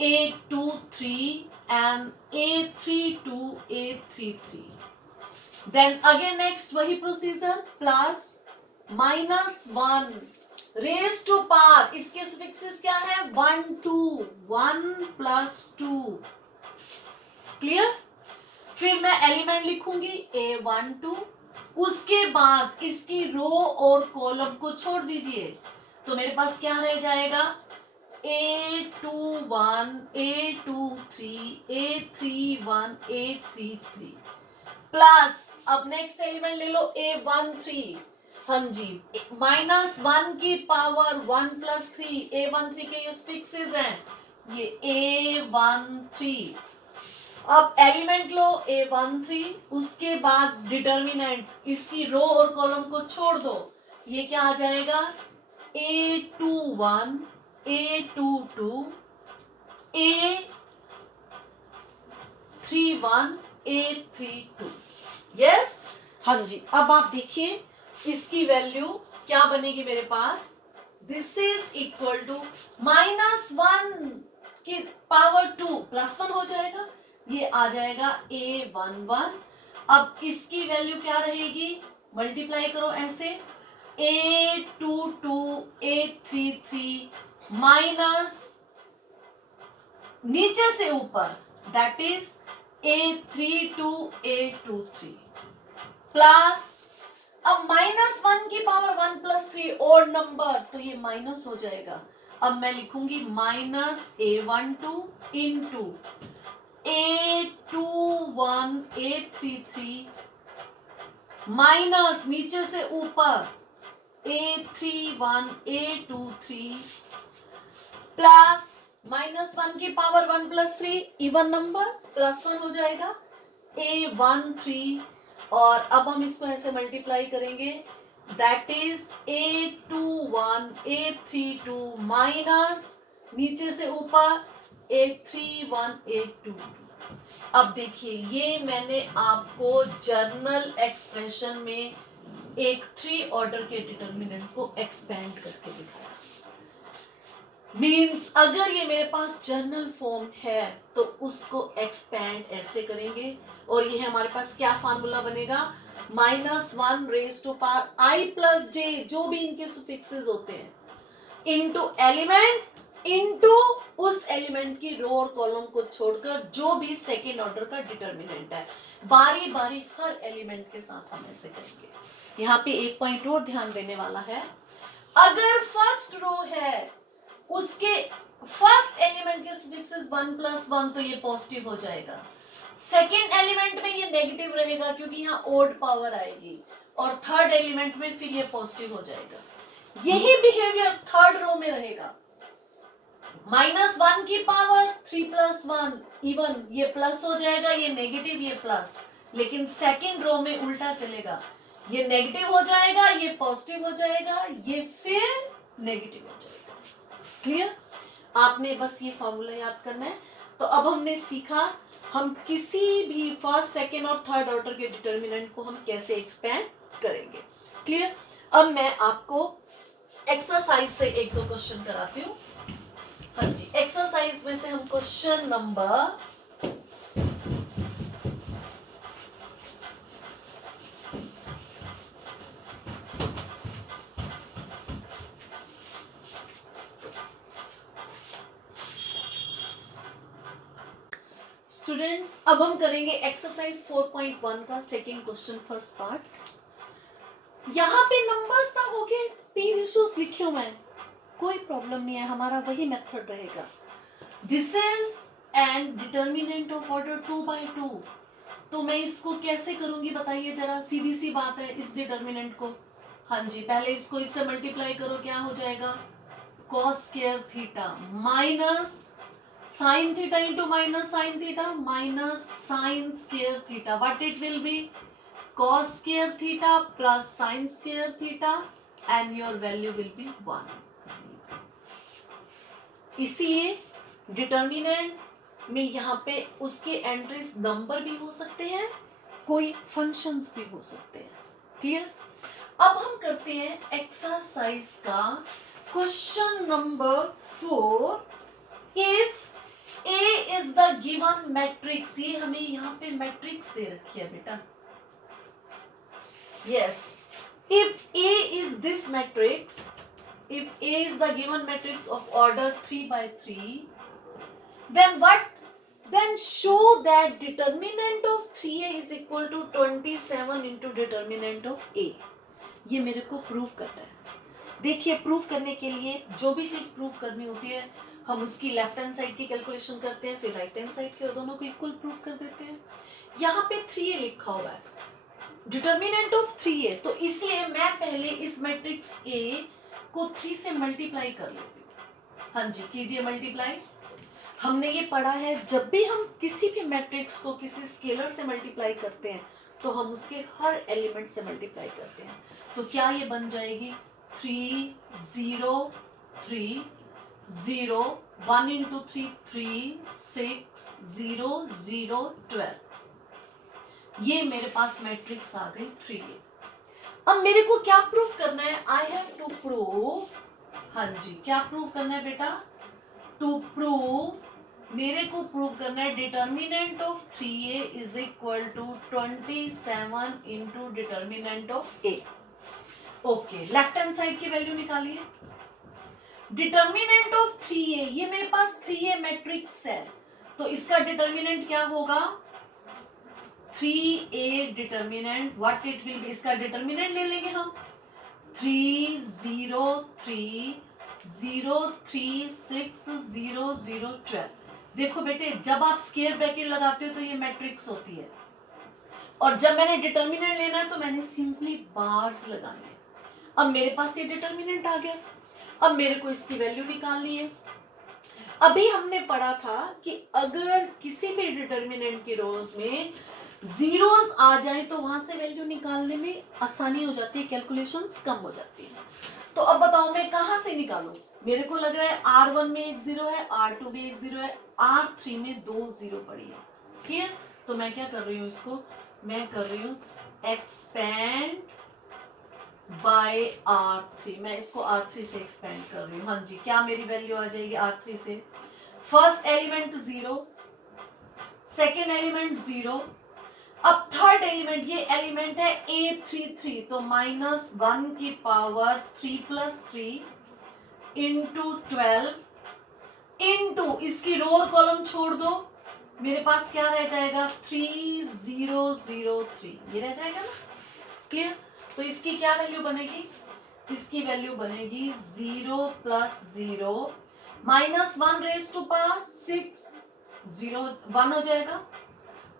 A23 and A32, A33। Then again next वही प्रोसीजर, +-1 रेज टू पावर, इसके सुफिक्सेस क्या है 1 2, 1 + 2। क्लियर। फिर मैं एलिमेंट लिखूंगी A12, उसके बाद इसकी रो और कॉलम को छोड़ दीजिए तो मेरे पास क्या रह जाएगा, A21, A23, A31, A33 plus, अब नेक्स्ट एलिमेंट ले लो A13, हाँ जी, -1 की पावर 1 + 3, A13 के ये फिक्सेस हैं, ये A13। अब एलिमेंट लो A13, उसके बाद डिटर्मिनेंट, इसकी रो और कॉलम को छोड़ दो, ये क्या आ जाएगा, A21, A22, A31, A32। Yes, हाँ जी। अब आप देखिए इसकी वैल्यू क्या बनेगी मेरे पास, दिस इज इक्वल टू -1 की पावर 2 +1 हो जाएगा, ये आ जाएगा A11। अब इसकी वैल्यू क्या रहेगी, मल्टीप्लाई करो ऐसे, A22, A33 माइनस नीचे से ऊपर, that is A32, A23 plus, अब -1 की पावर 1 + 3 ओड नंबर, तो ये माइनस हो जाएगा। अब मैं लिखूंगी -A12 into A21, A33 minus नीचे से ऊपर A31, A23 प्लस -1 की पावर 1 + 3 इवन नंबर, +1 हो जाएगा A13। और अब हम इसको ऐसे मल्टीप्लाई करेंगे, that is A21, A32 minus नीचे से ऊपर A31, A22। अब देखिए ये मैंने आपको जर्नल एक्सप्रेशन में एक 3 ऑर्डर के डिटर्मिनेंट को एक्सपेंड करके दिखाया। मीन्स अगर ये मेरे पास जर्नल फॉर्म है तो उसको एक्सपेंड ऐसे करेंगे, और ये हमारे पास क्या फार्मूला बनेगा, -1 raise to power I + J, जो भी इनके सुफिक्सेस होते हैं, इनटू एलिमेंट इंटू उस एलिमेंट की रो और कॉलम को छोड़कर जो भी सेकेंड ऑर्डर का डिटर्मिनेंट है। बारी बारी हर एलिमेंट के साथ हम ऐसे करेंगे। यहाँ पे एक पॉइंट और ध्यान देने वाला है, अगर फर्स्ट रो है उसके फर्स्ट एलिमेंट के सुफिक्सेस 1 + 1 तो ये पॉजिटिव हो जाएगा, सेकेंड एलिमेंट में ये नेगेटिव रहेगा क्योंकि यहाँ ओड पावर आएगी, और थर्ड एलिमेंट में फिर ये पॉजिटिव हो जाएगा। यही बिहेवियर थर्ड रो में रहेगा, -1 की पावर 3 + 1 इवन, ये प्लस हो जाएगा, ये नेगेटिव, ये प्लस, लेकिन सेकेंड रो में उल्टा चलेगा, ये नेगेटिव हो जाएगा, ये पॉजिटिव हो जाएगा, ये फिर नेगेटिव हो जाएगा। क्लियर? आपने बस ये फॉर्मूला याद करना है। तो अब हमने सीखा हम किसी भी फर्स्ट, सेकेंड और थर्ड ऑर्डर के डिटर्मिनेंट को हम कैसे एक्सपेंड करेंगे। क्लियर? अब मैं आपको एक्सरसाइज से एक दो क्वेश्चन कराती हूँ। हाँ जी, एक्सरसाइज में से हम क्वेश्चन नंबर स्टूडेंट्स, अब हम करेंगे एक्सरसाइज 4.1 का सेकेंड क्वेश्चन फर्स्ट पार्ट। यहाँ पे नंबर्स ना हो गए, टी रेशियोस लिखे हुए हैं, कोई प्रॉब्लम नहीं है, हमारा वही मेथड रहेगा। This is and determinant of order 2/2। तो मैं इसको कैसे करूंगी बताइए जरा, सीधी सी बात है इस डिटर्मिनेंट को। हाँ जी, पहले इसको इससे मल्टीप्लाई करो, क्या हो जाएगा, cos square theta minus sin theta into minus sin theta minus sin square theta. What it will be? Cos square theta plus sin square theta and your value will be 1. इसलिए determinant में यहाँ पे उसके entries number भी हो सकते हैं, कोई फंक्शंस भी हो सकते हैं। क्लियर? अब हम करते हैं एक्सरसाइज का question number 4। If A is the given matrix, ये हमें यहाँ पे मैट्रिक्स दे रखी है बेटा। Yes, if A is this matrix, if A is the given matrix of order 3/3, then what? Then show that determinant of 3A is equal to 27 into determinant of A. ये मेरे को प्रूव करना है। देखिए, prove करने के लिए जो भी चीज प्रूव करनी होती है हम उसकी लेफ्ट हैंड साइड की कैलकुलेशन करते हैं, फिर राइट हैंड साइड के, और दोनों को इक्वल प्रूव कर देते हैं। यहाँ पे 3A लिखा हुआ है, डिटर्मिनेंट ऑफ 3A, तो इसलिए मैं पहले इस मैट्रिक्स A को 3 से मल्टीप्लाई कर लेती हूँ। हाँ जी, कीजिए मल्टीप्लाई। हमने ये पढ़ा है जब भी हम किसी भी मैट्रिक्स को किसी स्केलर से मल्टीप्लाई करते हैं तो हम उसके हर एलिमेंट से मल्टीप्लाई करते हैं। तो क्या ये बन जाएगी 3 0 3 0 1 into 3 3 6 0 0 12। ये मेरे पास मैट्रिक्स आ गई 3A। अब मेरे को क्या प्रूव करना है, आई हैव टू प्रूव, हाँ जी क्या प्रूव करना है बेटा, टू प्रूव, मेरे को प्रूव करना है determinant of 3A is equal to 27 into determinant of A। Okay, left hand side की वैल्यू निकालिए। डिटर्मिनेंट ऑफ 3A, ये मेरे पास 3A मैट्रिक्स है, तो इसका डिटर्मिनेंट क्या होगा 3A determinant, what it will B, इसका डिटर्मिनेंट ले लेंगे हम 3 0 3 0 3 6 0 0 12। देखो बेटे, जब आप स्क्वायर ब्रैकेट लगाते हो तो ये मैट्रिक्स होती है, और जब मैंने डिटर्मिनेंट लेना है तो मैंने सिंपली बार्स लगाने हैं। अब मेरे पास ये डिटर्मिनेंट आ गया, अब मेरे को इसकी वैल्यू निकालनी है। अभी हमने पढ़ा था कि अगर किसी भी डिटर्मिनेंट की रोज में जीरोस आ जाए तो वहां से वैल्यू निकालने में आसानी हो जाती है, कैलकुलेशंस कम हो जाती है। तो अब बताओ मैं कहां से निकालूं, मेरे को लग रहा है R1 में एक जीरो है, R2 में एक जीरो है, R3 में 2 जीरो पड़ी है। ठीक है, तो मैं क्या कर रही हूँ, इसको मैं कर रही हूँ एक्सपेंड बाय R3, मैं इसको R3 से एक्सपेंड कर रही हूँ। हाँ जी, क्या मेरी वैल्यू आ जाएगी R3 से, फर्स्ट एलिमेंट 0, सेकेंड एलिमेंट 0, अब थर्ड एलिमेंट, ये एलिमेंट है A33, तो -1 की पावर 3 + 3 इंटू 12 इंटू इसकी रो और कॉलम छोड़ दो, मेरे पास क्या रह जाएगा 3003, ये रह जाएगा ना। क्लियर? तो इसकी क्या वैल्यू बनेगी, इसकी वैल्यू बनेगी 0 + 0 -1 रेज़ टू पावर 6, 0 1 हो जाएगा,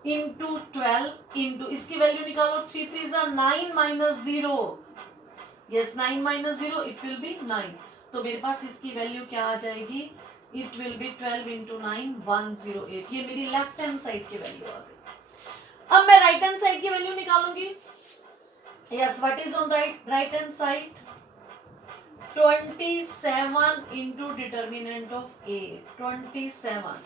इंटू 12 इंटू इसकी वैल्यू निकालो, 3 3 9 - 0, यस 9 - 0 इट विल बी 9। तो मेरे पास इसकी वैल्यू क्या आ जाएगी, इट विल बी 12 इंटू 9 108। ये मेरी लेफ्ट हैंड साइड की वैल्यू आ गई। अब मैं राइट हैंड साइड की वैल्यू निकालूंगी। Yes, what is on right hand side, 27 into determinant of A, 27.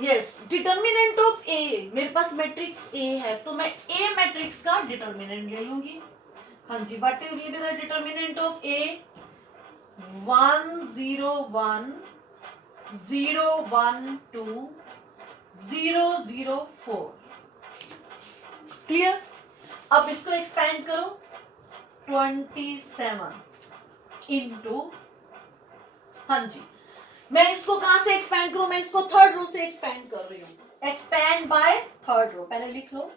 Yes, determinant of A, मेरे पास मैट्रिक्स ए है तो मैं ए मैट्रिक्स का डिटर्मिनेंट ले लूंगी. हाँ जी, what will be the determinant of A? 1 0 1 0 1 2 0 0 4. Clear? अब इसको एक्सपेंड करो. 27 इंटू, हाँ जी, मैं इसको कहां से एक्सपेंड करूं? मैं इसको थर्ड रो से एक्सपेंड कर रही हूं. एक्सपेंड बाय थर्ड रो, पहले लिख लो.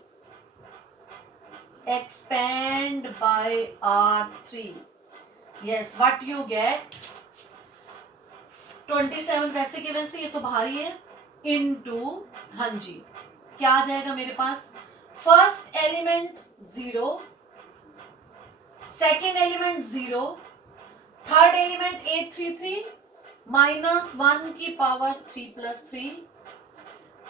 Expand by R3. Yes, what you get? 27 वैसे के वैसे, ये तो भारी है, इनटू, हाँ जी, क्या आ जाएगा मेरे पास? First element 0, second element 0, third element 833 minus 1 की पावर 3 प्लस 3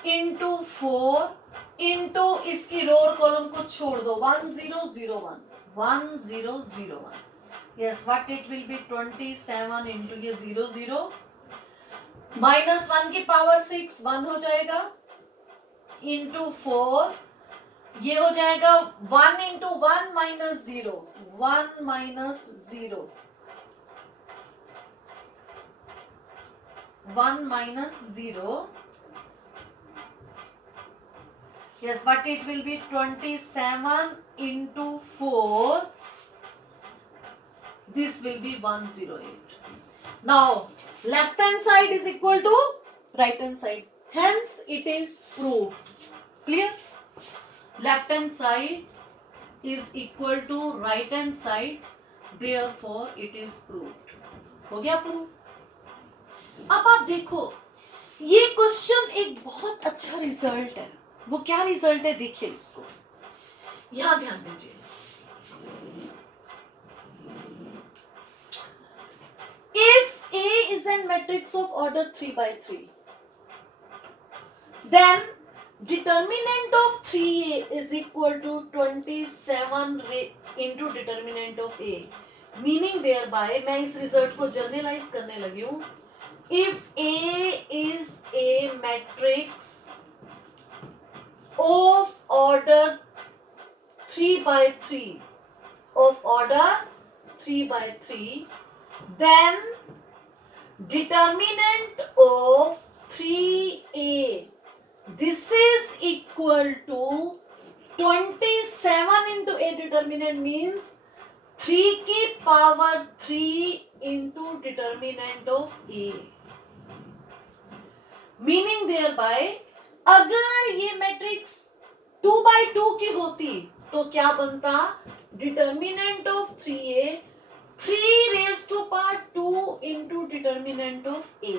इंटू 4 इंटू इसकी रो और कॉलम को छोड़ दो. 1001 1001. Yes, what it will B? 27 into ये 00 माइनस 1 की पावर 6 1 हो जाएगा इंटू 4, ये हो जाएगा 1 into 1 minus 0, 1 minus 0, 1 minus 0. Yes, but it will be 27 into 4. This will be 108. Now, left hand side is equal to right hand side. Hence, it is proved. Clear? Left hand side is equal to right hand side. Therefore, it is proved. हो गया prove? अब आप देखो, ये question एक बहुत अच्छा result है. वो क्या रिजल्ट है देखिए इसको, यहां ध्यान दीजिए. If A is a matrix of order 3 by 3, then determinant of 3A is equal to 27 into determinant of A. Meaning thereby, मैं इस रिजल्ट को जर्नलाइज करने लगी हूं. If A is a matrix of order 3 by 3, then determinant of 3A, this is equal to 27 into A. Determinant means 3 की पावर 3 into determinant of A. Meaning thereby, अगर ये मैट्रिक्स 2 by 2 की होती तो क्या बनता? Determinant of 3A 3 raised to power 2 into determinant of A.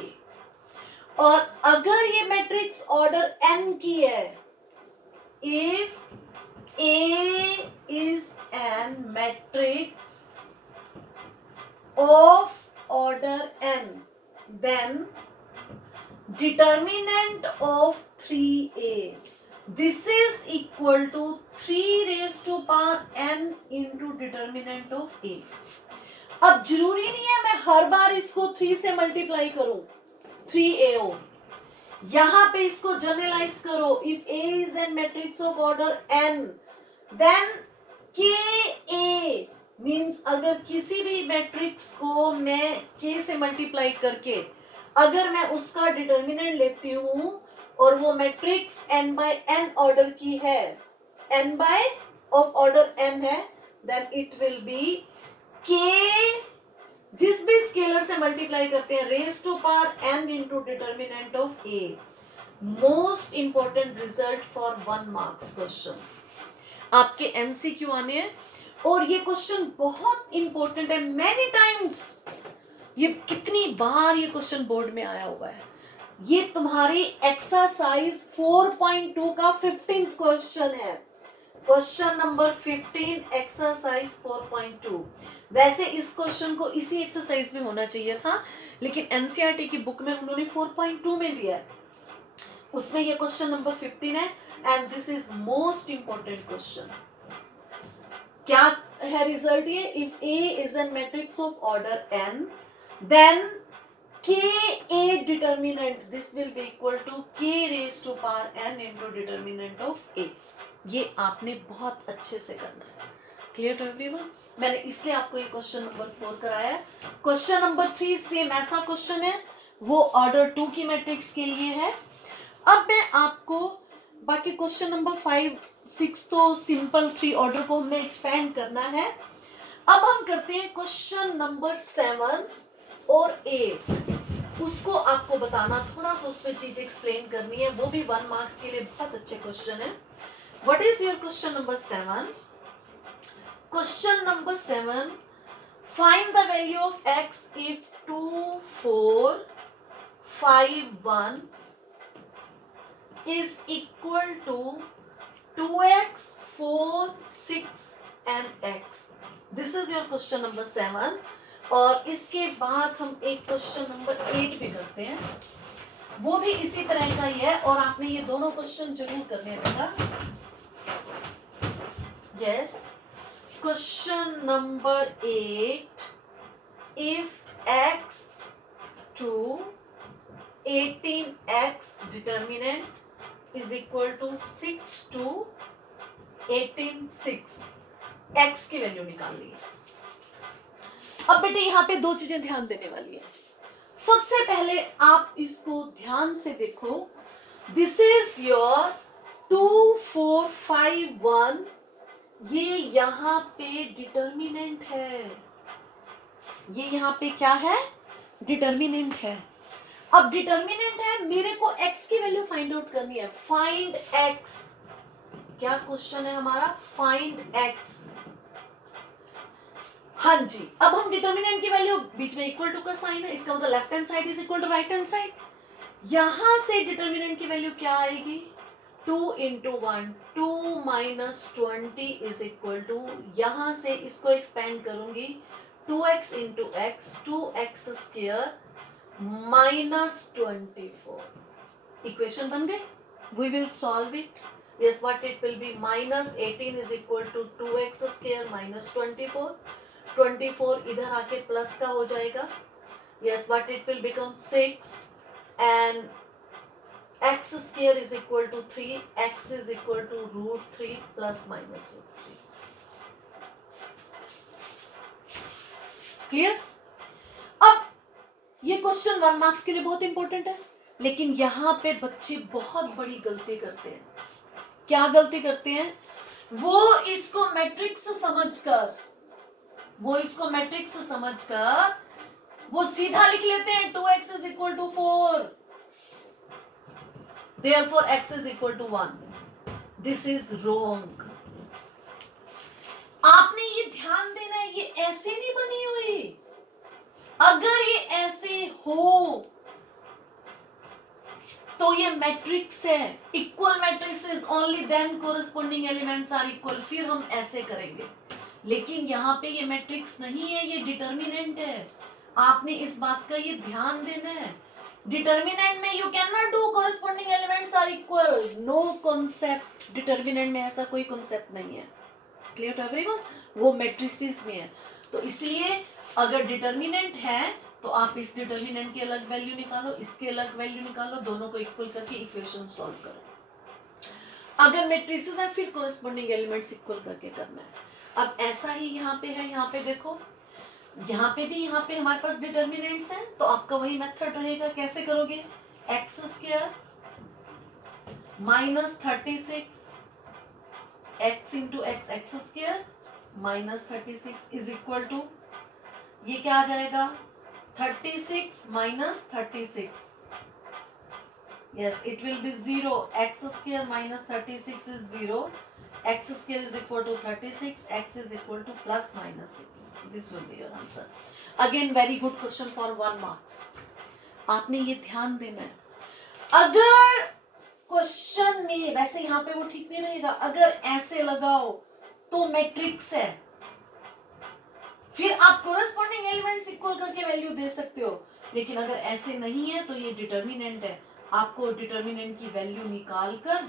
और अगर ये मैट्रिक्स ऑर्डर n की है, if A is an matrix of order n, then determinant of 3A, this is equal to 3 raised to power n into determinant of A. अब जरूरी नहीं है मैं हर बार इसको 3 से मल्टीप्लाई करूं, 3AO. यहां पे इसको जनरलाइज करो. If A is a matrix of order n, then KA means अगर किसी भी मैट्रिक्स को मैं K से मल्टीप्लाई करके अगर मैं उसका डिटर्मिनेंट लेती हूं और वो matrix n by n order की है, n by of order n है, then it will be k, जिस भी स्केलर से मल्टीप्लाई करते हैं, raise to power n into determinant of a. Most important result for 1 marks questions. आपके MCQ आने हैं और ये क्वेश्चन बहुत इंपॉर्टेंट है. मैनी टाइम्स, ये कितनी बार ये क्वेश्चन बोर्ड में आया हुआ है. ये तुम्हारी एक्सरसाइज 4.2 का 15th क्वेश्चन है. Question number 15, exercise 4.2. वैसे इस क्वेश्चन को इसी एक्सरसाइज में होना चाहिए था, लेकिन एनसीईआरटी की बुक में उन्होंने 4.2 में दिया है. उसमें ये क्वेश्चन नंबर 15 है and this is most important question. क्या है रिजल्ट ये, if A is an matrix of order n, then k a determinant this will be equal to k raise to power n into determinant of a। ये आपने बहुत अच्छे से करना है। Clear to everyone? मैंने इसलिए आपको ये क्वेश्चन नंबर 4 कराया है। क्वेश्चन नंबर 3 सेम ऐसा क्वेश्चन है, वो ऑर्डर 2 की मैट्रिक्स के लिए है। अब मैं आपको बाकी क्वेश्चन नंबर 5 6 तो सिंपल 3 ऑर्डर को हमें एक्सपेंड करना है। अब हम करते हैं क्वेश्चन नंबर 7 और 8, उसको आपको बताना, थोड़ा सा उसमें चीज एक्सप्लेन करनी है, वो भी 1 मार्क्स के लिए बहुत अच्छे क्वेश्चन है। What is your question number 7? Question number 7, find the value of x if 2 4 5 1 is equal to 2x 4 6 and x. This is your question number 7। और इसके बाद हम एक क्वेश्चन नंबर 8 भी करते हैं, वो भी इसी तरह का ही है, और आपने ये दोनों क्वेश्चन जरूर करने बेटा। Yes, question number 8, if x to 18x determinant is equal to 6 to 18 6, x की वैल्यू निकाल ली है। अब बेटे यहाँ पे दो चीजें ध्यान देने वाली है। सबसे पहले आप इसको ध्यान से देखो, दिस इज योर 2 4 5 1, ये यहाँ पे डिटर्मिनेंट है, ये यहाँ पे क्या है? डिटर्मिनेंट है। अब डिटर्मिनेंट है, मेरे को x की वैल्यू फाइंड आउट करनी है। फाइंड x, क्या क्वेश्चन है हमारा? Find x। हाँ जी, अब हम डिटर्मिनेंट की वैल्यू, बीच में इक्वल टू का साइन है, इसका मतलब left hand side is equal to right hand side. यहां से डिटर्मिनेंट की वैल्यू क्या आएगी? 2 into 1, 2 minus 20 is equal to, यहां से इसको एक्सपेंड करूंगी, 2x into x, 2x square minus 24। Equation बन गई। We will solve it. yes, what it will be? minus 18 is equal to 2x square minus 24। 24 इधर आके प्लस का हो जाएगा। yes, what it will become? 6 and x square is equal to 3, x is equal to root 3 plus minus root 3। Clear? अब ये question 1 marks के लिए बहुत इंपॉर्टेंट है, लेकिन यहाँ पे बच्चे बहुत बड़ी गलती करते हैं। क्या गलती करते हैं? वो इसको मैट्रिक्स समझकर वो सीधा लिख लेते हैं 2x is equal to 4, therefore x is equal to 1। This is wrong। आपने ये ध्यान देना है, ये ऐसे नहीं बनी हुई। अगर ये ऐसे हो तो ये मैट्रिक्स है। Equal matrix is only then corresponding elements are equal, फिर हम ऐसे करेंगे। लेकिन यहाँ पे ये मैट्रिक्स नहीं है, ये डिटर्मिनेंट है। आपने इस बात का ये ध्यान देना है। डिटर्मिनेंट में you can not do corresponding elements are equal, no concept. Determinant में ऐसा कोई कॉन्सेप्ट नहीं है। Clear to everyone? वो मैट्रिसेस में है। तो इसलिए अगर डिटर्मिनेंट है तो आप इस डिटर्मिनेंट की अलग वैल्यू निकालो, इसके अलग वैल्यू निकालो, दोनों को इक्वल करके इक्वेशन सॉल्व करो। अगर मैट्रिसेस है फिर कोरस्पॉन्डिंग एलिमेंट्स इक्वल करके करना है। अब ऐसा ही यहाँ पे है, यहाँ पे देखो, यहाँ पे भी, यहाँ पे हमारे पास डिटर्मिनेंट्स हैं, तो आपका वही मेथड रहेगा। कैसे करोगे? X square minus 36 x into x, x square minus 36 is equal to, ये क्या आ जाएगा? 36 minus 36। Yes, it will be 0। x square minus 36 is 0। x square is equal to 36। x is equal to plus minus 6। This will be your answer। Again, very good question for 1 marks। आपने ये ध्यान देना है। अगर question में, वैसे यहाँ पे वो ठीक नहीं रहेगा, अगर ऐसे लगाओ तो मैट्रिक्स है, फिर आप कोरस्पॉन्डिंग एलिमेंट्स इक्वल करके वैल्यू दे सकते हो। लेकिन अगर ऐसे नहीं है तो ये डिटर्मिनेंट है। आपको डिटर्मिनेंट की वैल्यू निकाल कर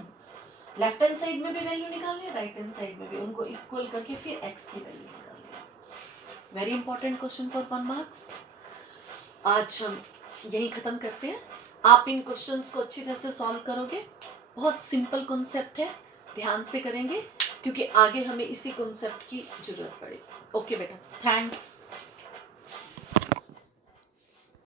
लेफ्ट हैंड साइड में भी वैल्यू निकालनी है, राइट हैंड साइड में भी, उनको इक्वल करके फिर एक्स की वैल्यू निकालनी है। Very important question for 1 marks. आज हम यही खत्म करते हैं। आप इन क्वेश्चंस को अच्छी तरह से सॉल्व करोगे। बहुत सिंपल कॉन्सेप्ट है, ध्यान से करेंगे क्योंकि आगे हमें इसी कॉन्सेप्ट की जरूरत पड़ेगी। ओके बेटा, थैंक्स।